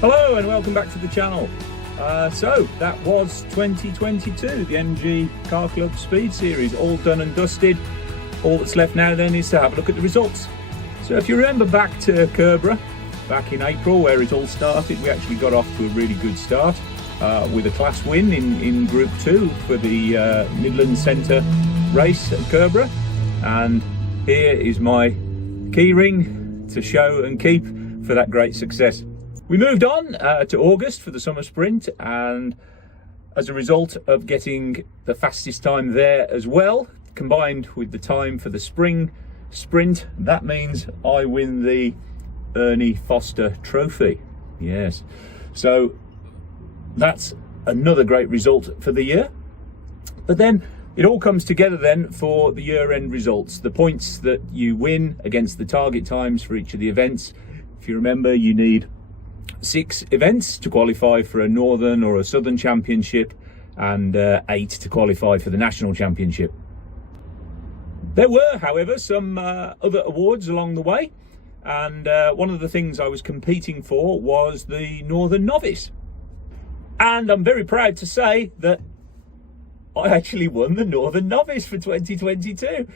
Hello and welcome back to the channel. So that was 2022, the MG Car Club Speed Series, all done and dusted. All that's left now then is to have a look at the results. So if you remember back to Kerbera, back in April where it all started, we actually got off to a really good start with a class win in Group 2 for the Midland Centre race at Kerbera. And here is my keyring to show and keep for that great success. We moved on to August for the summer sprint, and as a result of getting the fastest time there as well, combined with the time for the spring sprint, that means I win the Ernie Foster Trophy. Yes, so that's another great result for the year. But then it all comes together then for the year-end results, the points that you win against the target times for each of the events. If you remember, you need 6 events to qualify for a Northern or a Southern Championship, and 8 to qualify for the National Championship. There were, however, some other awards along the way, and one of the things I was competing for was the Northern Novice. And I'm very proud to say that I actually won the Northern Novice for 2022.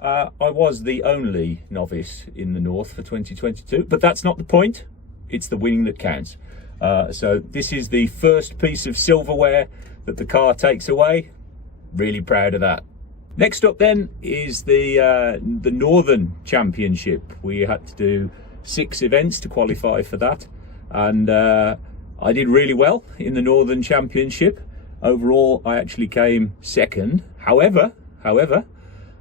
I was the only novice in the North for 2022, but that's not the point. It's the winning that counts. So this is the first piece of silverware that the car takes away. Really proud of that. Next up then is the Northern Championship. We had to do 6 events to qualify for that, and I did really well in the Northern Championship. Overall, I actually came second. However,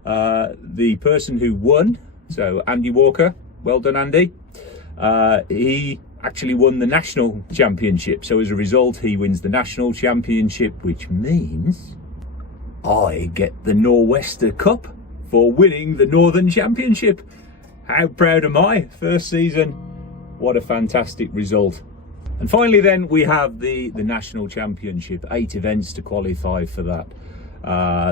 the person who won, so Andy Walker, well done Andy, he actually won the National Championship. So as a result, he wins the National Championship, which means I get the Nor'Wester Cup for winning the Northern Championship. How proud am I? First season, what a fantastic result. And finally then, we have the National Championship, 8 events to qualify for that.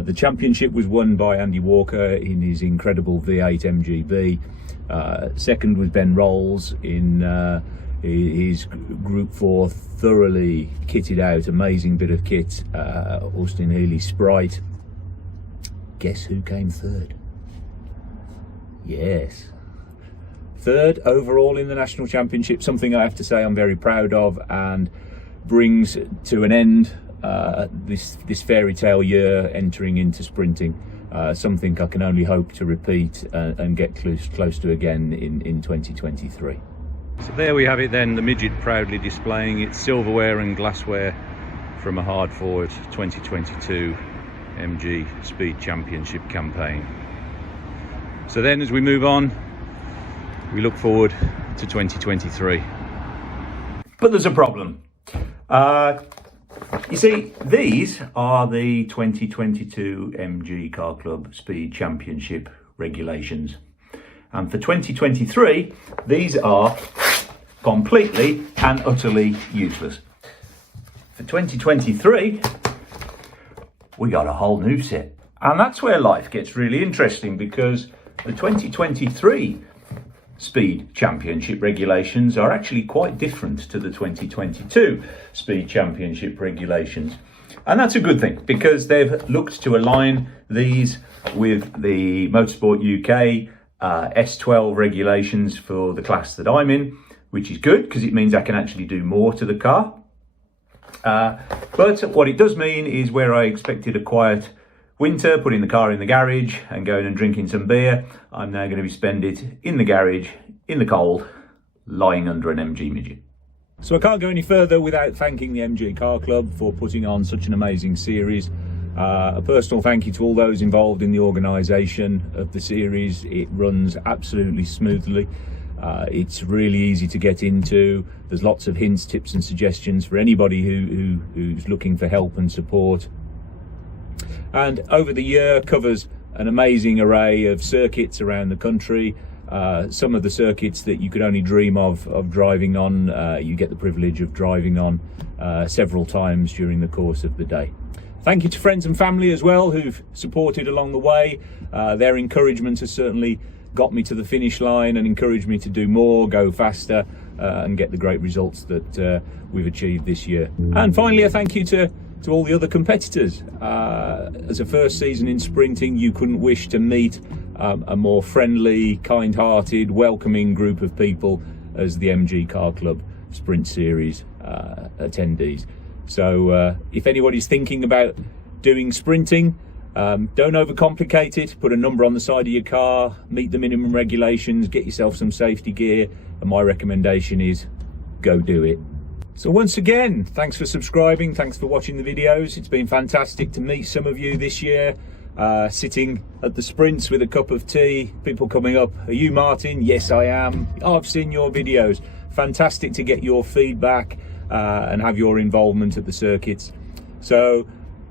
The championship was won by Andy Walker in his incredible V8 MGB. Second was Ben Rolls in his Group 4 thoroughly kitted out, amazing bit of kit, Austin Healey Sprite. Guess who came third? Yes, third overall in the National Championship, something I have to say I'm very proud of, and brings to an end this fairy tale year entering into sprinting. Something I can only hope to repeat and get close to again in 2023. So there we have it then, the Midget proudly displaying its silverware and glassware from a hard-fought 2022 MG Speed Championship campaign. So then as we move on, we look forward to 2023. But there's a problem. You see, these are the 2022 MG Car Club Speed Championship regulations. And for 2023, these are completely and utterly useless. For 2023, we got a whole new set. And that's where life gets really interesting, because the 2023 Speed Championship regulations are actually quite different to the 2022 Speed Championship regulations. And that's a good thing, because they've looked to align these with the Motorsport UK S12 regulations for the class that I'm in, which is good because it means I can actually do more to the car. But what it does mean is, where I expected a quiet winter, putting the car in the garage and going and drinking some beer, I'm now going to spend it in the garage, in the cold, lying under an MG Midget. So I can't go any further without thanking the MG Car Club for putting on such an amazing series. A personal thank you to all those involved in the organisation of the series. It runs absolutely smoothly. It's really easy to get into. There's lots of hints, tips and suggestions for anybody who's looking for help and support. And over the year covers an amazing array of circuits around the country. Some of the circuits that you could only dream of driving on, you get the privilege of driving on several times during the course of the day. Thank you to friends and family as well who've supported along the way. Their encouragement has certainly got me to the finish line and encouraged me to do more, go faster, and get the great results that we've achieved this year. And finally, a thank you to all the other competitors. As a first season in sprinting, you couldn't wish to meet a more friendly, kind-hearted, welcoming group of people as the MG Car Club Sprint Series attendees. So if anybody's thinking about doing sprinting, don't overcomplicate it. Put a number on the side of your car, meet the minimum regulations, get yourself some safety gear, and my recommendation is go do it. So once again, thanks for subscribing, thanks for watching the videos. It's been fantastic to meet some of you this year, sitting at the sprints with a cup of tea, people coming up, are you Martin? Yes, I am. Oh, I've seen your videos. Fantastic to get your feedback and have your involvement at the circuits. So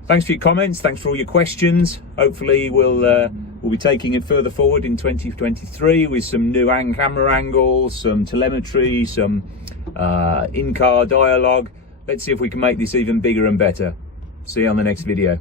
thanks for your comments, thanks for all your questions. Hopefully we'll be taking it further forward in 2023 with some new camera angles, some telemetry, some in-car dialogue. Let's see if we can make this even bigger and better. See you on the next video.